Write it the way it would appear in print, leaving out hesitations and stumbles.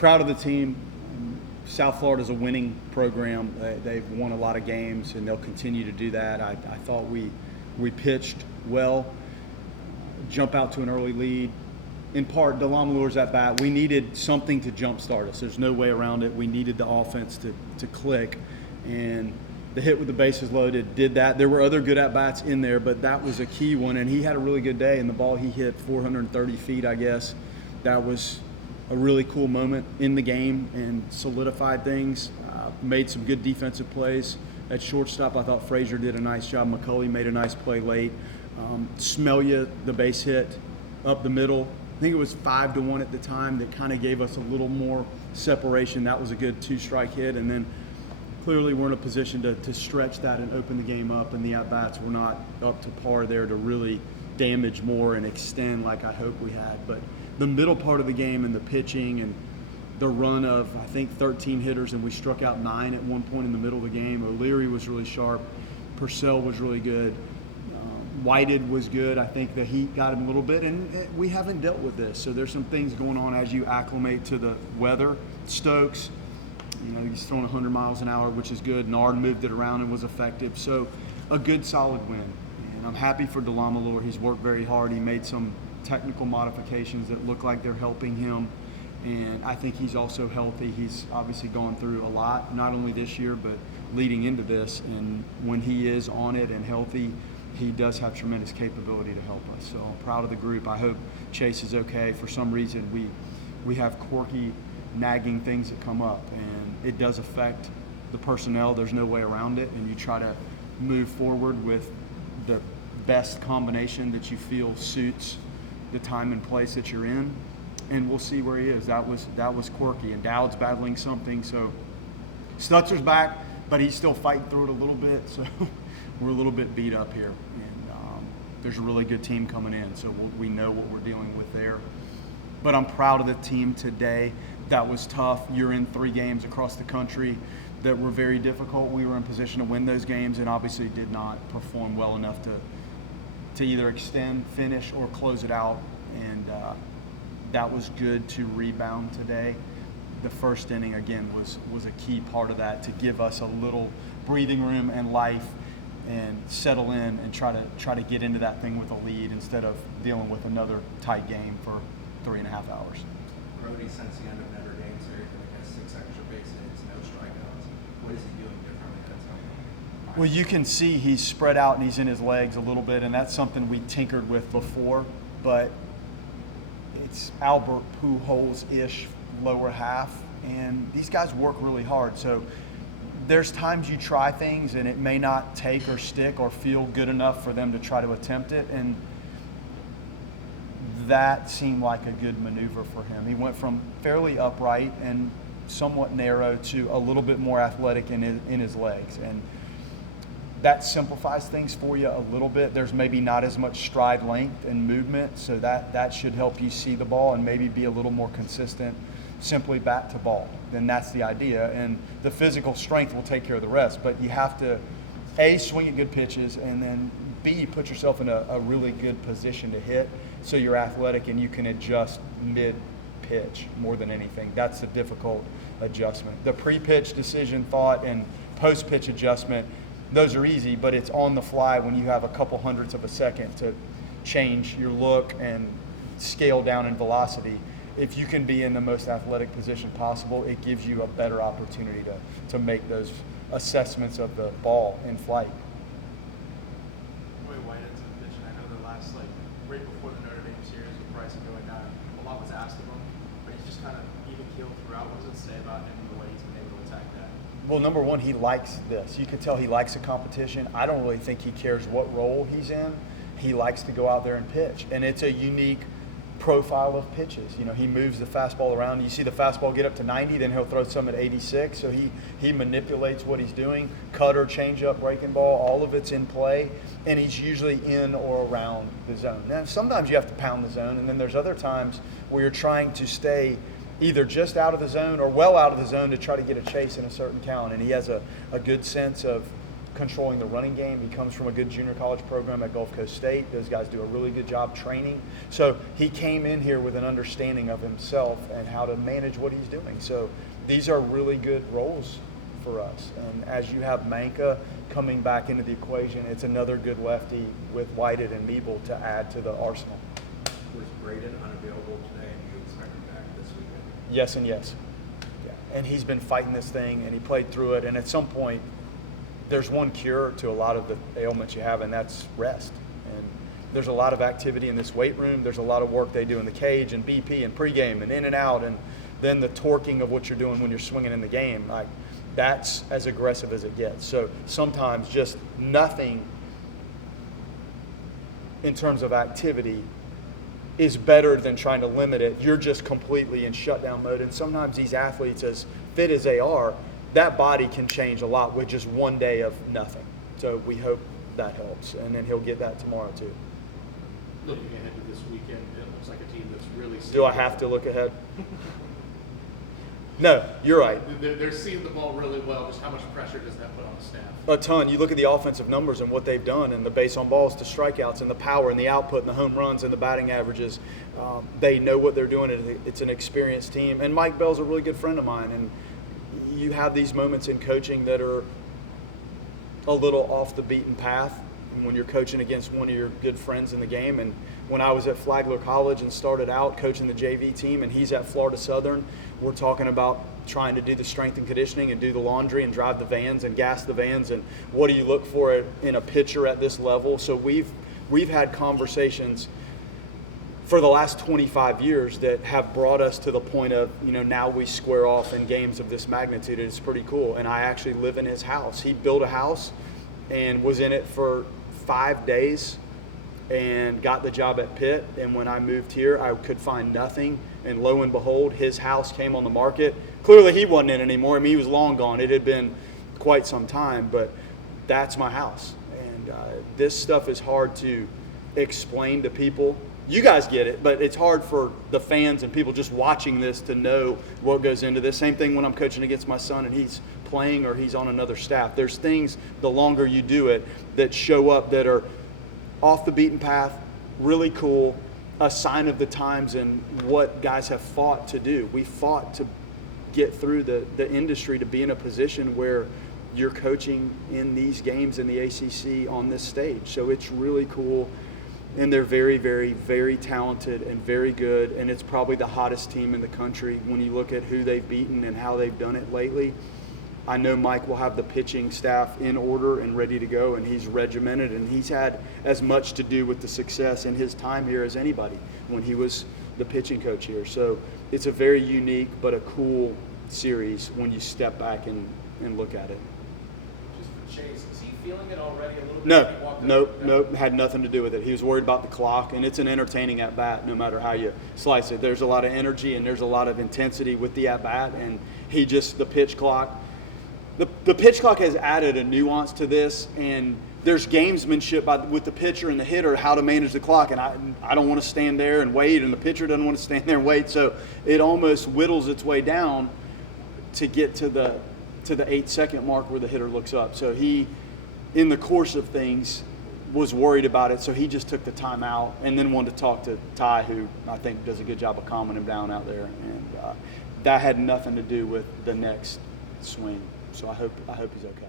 proud of the team. South Florida is a winning program. They've won a lot of games, and they'll continue to do that. I thought we pitched well, jump out to an early lead. In part, Delamelour's at bat. We needed something to jumpstart us. There's no way around it. We needed the offense to click, and the hit with the bases loaded did that. There were other good at-bats in there, but that was a key one, and he had a really good day, and the ball he hit 430 feet, I guess. That was a really cool moment in the game and solidified things. Made some good defensive plays. At shortstop, I thought Frazier did a nice job. McCulley made a nice play late. Smelia, the base hit up the middle. I think it was 5-1 at the time. That kind of gave us a little more separation. That was a good 2-strike hit. And then clearly we're in a position to stretch that and open the game up, and the at-bats were not up to par there to really damage more and extend like I hoped we had. But the middle part of the game and the pitching and the run of, I think, 13 hitters, and we struck out 9 at one point in the middle of the game. O'Leary was really sharp. Purcell was really good. Whited was good. I think the heat got him a little bit, and we haven't dealt with this. So there's some things going on as you acclimate to the weather. Stokes, he's throwing 100 miles an hour, which is good. Nard moved it around and was effective. So a good, solid win. And I'm happy for Delamelour. He's worked very hard. He made some technical modifications that look like they're helping him. And I think he's also healthy. He's obviously gone through a lot, not only this year, but leading into this. And when he is on it and healthy, he does have tremendous capability to help us. So I'm proud of the group. I hope Chase is okay. For some reason, we have quirky, nagging things that come up, and it does affect the personnel. There's no way around it, and you try to move forward with the best combination that you feel suits the time and place that you're in, and we'll see where he is. That was quirky, and Dowd's battling something, so Stutzer's back, but he's still fighting through it a little bit, so we're a little bit beat up here, and there's a really good team coming in, so we know what we're dealing with there. But I'm proud of the team today. That was tough. You're in 3 games across the country that were very difficult. We were in position to win those games and obviously did not perform well enough to either extend, finish, or close it out. And that was good to rebound today. The first inning, again, was a key part of that, to give us a little breathing room and life and settle in and try to get into that thing with a lead instead of dealing with another tight game for 3.5 hours. Brody, since the end of Notre Dame series, I think has 6 extra base hits, no strikeouts. What is he doing differently? That's helping. Well, you can see he's spread out and he's in his legs a little bit, and that's something we tinkered with before, but it's Albert Pujols-ish lower half, and these guys work really hard. So there's times you try things and it may not take or stick or feel good enough for them to try to attempt it, and that seemed like a good maneuver for him. He went from fairly upright and somewhat narrow to a little bit more athletic in his legs, and that simplifies things for you a little bit. There's maybe not as much stride length and movement, so that should help you see the ball and maybe be a little more consistent, simply bat to ball. Then that's the idea, and the physical strength will take care of the rest. But you have to, A, swing at good pitches, and then B, put yourself in a really good position to hit so you're athletic and you can adjust mid-pitch more than anything. That's a difficult adjustment. The pre-pitch decision, thought, and post-pitch adjustment, those are easy, but it's on the fly when you have a couple hundredths of a second to change your look and scale down in velocity. If you can be in the most athletic position possible, it gives you a better opportunity to make those assessments of the ball in flight. Way White into the pitch, and I know the last, right before the Notre Dame series with Bryson going down, a lot was asked of him, but he's just kind of even keeled throughout. What does it say about him and the way he's been able to attack that? Well, number one, he likes this. You can tell he likes the competition. I don't really think he cares what role he's in. He likes to go out there and pitch, and it's a unique profile of pitches. He moves the fastball around. You see the fastball get up to 90, then he'll throw some at 86. So he manipulates what he's doing. Cutter, changeup, breaking ball, all of it's in play, and he's usually in or around the zone. Now, sometimes you have to pound the zone, and then there's other times where you're trying to stay either just out of the zone or well out of the zone to try to get a chase in a certain count. And he has a good sense of controlling the running game. He comes from a good junior college program at Gulf Coast State. Those guys do a really good job training. So he came in here with an understanding of himself and how to manage what he's doing. So these are really good roles for us. And as you have Manka coming back into the equation, it's another good lefty with Whited and Meeble to add to the arsenal. Was Braden unavailable today, and you expect him back this weekend? Yes and yes. Yeah. And he's been fighting this thing, and he played through it. And at some point, there's one cure to a lot of the ailments you have, and that's rest. And there's a lot of activity in this weight room. There's a lot of work they do in the cage and BP and pregame and in and out, and then the torquing of what you're doing when you're swinging in the game. Like, that's as aggressive as it gets. So sometimes just nothing in terms of activity is better than trying to limit it. You're just completely in shutdown mode. And sometimes these athletes, as fit as they are, that body can change a lot with just one day of nothing. So we hope that helps. And then he'll get that tomorrow too. Looking ahead to this weekend, it looks like a team that's really Do I have to look ahead? No, you're right. They're seeing the ball really well. Just how much pressure does that put on the staff? A ton. You look at the offensive numbers and what they've done, and the base on balls to strikeouts, and the power, and the output, and the home runs, and the batting averages. They know what they're doing. It's an experienced team. And Mike Bell's a really good friend of mine. And you have these moments in coaching that are a little off the beaten path when you're coaching against one of your good friends in the game. And when I was at Flagler College and started out coaching the JV team, and he's at Florida Southern, we're talking about trying to do the strength and conditioning and do the laundry and drive the vans and gas the vans, and what do you look for in a pitcher at this level. So we've had conversations for the last 25 years that have brought us to the point of, now we square off in games of this magnitude. It's pretty cool. And I actually live in his house. He built a house and was in it for 5 days and got the job at Pitt. And when I moved here, I could find nothing. And lo and behold, his house came on the market. Clearly he wasn't in anymore. I mean, he was long gone. It had been quite some time, but that's my house. And this stuff is hard to explain to people. You guys get it, but it's hard for the fans and people just watching this to know what goes into this. Same thing when I'm coaching against my son and he's playing or he's on another staff. There's things, the longer you do it, that show up that are off the beaten path, really cool, a sign of the times and what guys have fought to do. We fought to get through the industry to be in a position where you're coaching in these games in the ACC on this stage. So it's really cool. And they're very, very, very talented and very good. And it's probably the hottest team in the country when you look at who they've beaten and how they've done it lately. I know Mike will have the pitching staff in order and ready to go, and he's regimented, and he's had as much to do with the success in his time here as anybody when he was the pitching coach here. So it's a very unique but a cool series when you step back and look at it. Just for Chase, is he feeling it already a little bit? Nope, had nothing to do with it. He was worried about the clock, and it's an entertaining at-bat no matter how you slice it. There's a lot of energy and there's a lot of intensity with the at-bat, and the pitch clock. The pitch clock has added a nuance to this, and there's gamesmanship with the pitcher and the hitter, how to manage the clock, and I don't want to stand there and wait, and the pitcher doesn't want to stand there and wait, so it almost whittles its way down to get to the 8-second mark where the hitter looks up. So he, in the course of things, was worried about it, so he just took the time out and then wanted to talk to Ty, who I think does a good job of calming him down out there, and that had nothing to do with the next swing. So I hope he's okay.